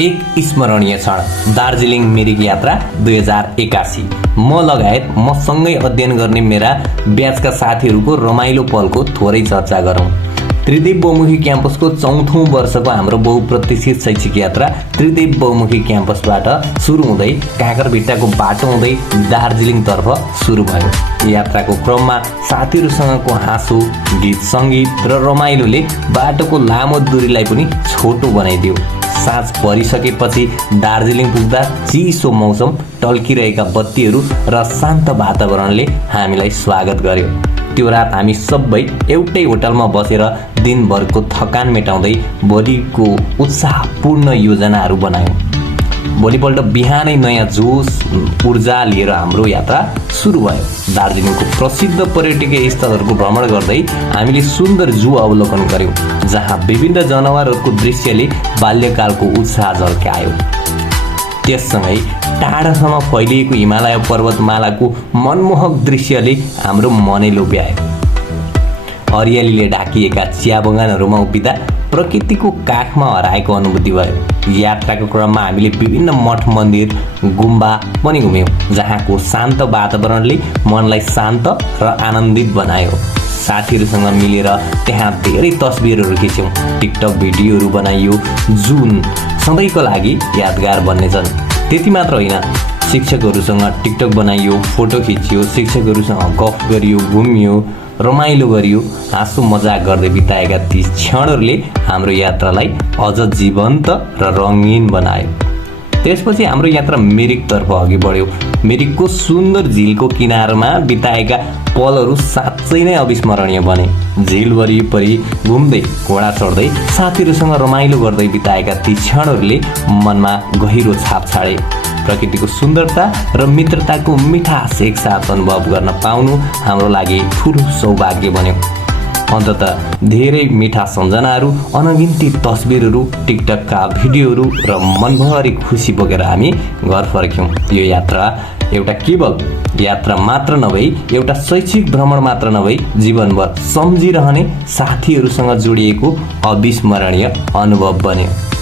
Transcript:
एक स्मरणीय क्षण दार्जिलिङ मिरिक यात्रा 2081। म लगायत मसँगै अध्ययन गर्ने मेरा ब्याचका साथीहरूको रमाइलो पलको थोरै चर्चा गरौँ। त्रिदेव बहुमुखी क्याम्पसको 4औं वर्षको हाम्रो बहुप्रतीक्षित शैक्षिक यात्रा त्रिदेव बहुमुखी क्याम्पसबाट सुरु हुँदै काँकरभिट्टाको बाटो हुँदै दार्जिलिङतर्फ सुरु भयो। यात्राको क्रममा साथीहरूसँगको हाँसो, गीत सङ्गीत र रमाइलोले बाटोको लामो दूरीलाई पनि छोटो बनाइदियो। साँझ परिसकेपछि दार्जिलिङ पुग्दा चिसो मौसम, टल्किरहेका बत्तीहरू र शान्त वातावरणले हामीलाई स्वागत गर्यो। त्यो रात हामी सबै एउटै होटलमा बसेर दिनभरको थकान मेटाउँदै भोलिको उत्साहपूर्ण योजनाहरू बनायौँ। भोलिपल्ट बिहानै नयाँ जोस ऊर्जा लिएर हाम्रो यात्रा सुरु भयो। दार्जिलिङको प्रसिद्ध पर्यटकीय स्थलहरूको भ्रमण गर्दै हामीले सुन्दर जू अवलोकन गर्यौँ, जहाँ विभिन्न जनावरहरूको दृश्यले बाल्यकालको उत्साह झल्कायो। त्यससँगै टाढासम्म फैलिएको हिमालय पर्वतमालाको मनमोहक दृश्यले हाम्रो मनै लोभ्यायो। हरियालीले ढाकिएका चिया बगानहरूमा उभिँदा प्रकृतिको काखमा हराएको अनुभूति भयो। यात्राको क्रममा हामीले विभिन्न मठ मन्दिर, गुम्बा पनि घुम्यौँ, जहाँको शान्त वातावरणले मनलाई शान्त र आनन्दित बनायो। साथीहरूसँग मिलेर त्यहाँ धेरै तस्बिरहरू खिच्यौँ, टिकटक भिडियोहरू बनाइयो, जुन सधैँको लागि यादगार बन्नेछन्। त्यति मात्र होइन, शिक्षकहरूसँग टिकटक बनाइयो, फोटो खिचियो, शिक्षकहरूसँग गफ गरियो, घुमियो, रमाइलो गरियो। हाँसो मजाक गर्दै बिताएका ती क्षणहरूले हाम्रो यात्रालाई अझ जीवन्त र रङ्गीन बनायो। त्यसपछि हाम्रो यात्रा मिरिकतर्फ अघि बढ्यो। मिरिकको सुन्दर झिलको किनारमा बिताएका पलहरू साँच्चै नै अविस्मरणीय बने। झिल वरिपरि घुम्दै, घोडा चढ्दै, साथीहरूसँग रमाइलो गर्दै बिताएका ती क्षणहरूले मनमा गहिरो छाप छाडे। प्रकृतिको सुन्दरता र मित्रताको मिठास एकसाथ अनुभव गर्न पाउनु हाम्रो लागि ठुलो सौभाग्य बन्यो। अन्ततः धेरै मिठा सम्झनाहरू, अनगिन्ती तस्बिरहरू, टिकटकका भिडियोहरू र मनभरि खुसी बोकेर हामी घर फर्क्यौँ। यो यात्रा एउटा केवल यात्रा मात्र नभई, एउटा शैक्षिक भ्रमण मात्र नभई, जीवनभर सम्झिरहने साथीहरूसँग जोडिएको अविस्मरणीय अनुभव बन्यो।